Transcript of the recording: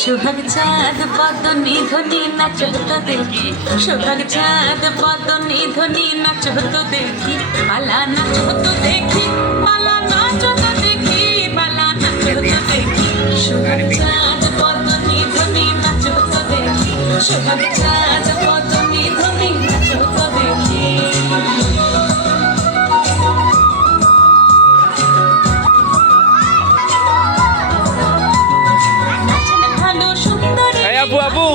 সোহাগ চাঁদ বদনি ধ্বনি নাচ তো দেখি, সোহাগ চাঁদ বদনি ধ্বনি নাচ তো দেখি, পালা নাচ তো দেখি, পালা নাচ তো দেখি, পালা নাচ তো দেখি। সোহাগ চাঁদ বদনি ধ্বনি নাচ তো দেখি, সোহাগ চাঁদ বদনি ধ্বনি নাচ তো দেখি। আবু আবু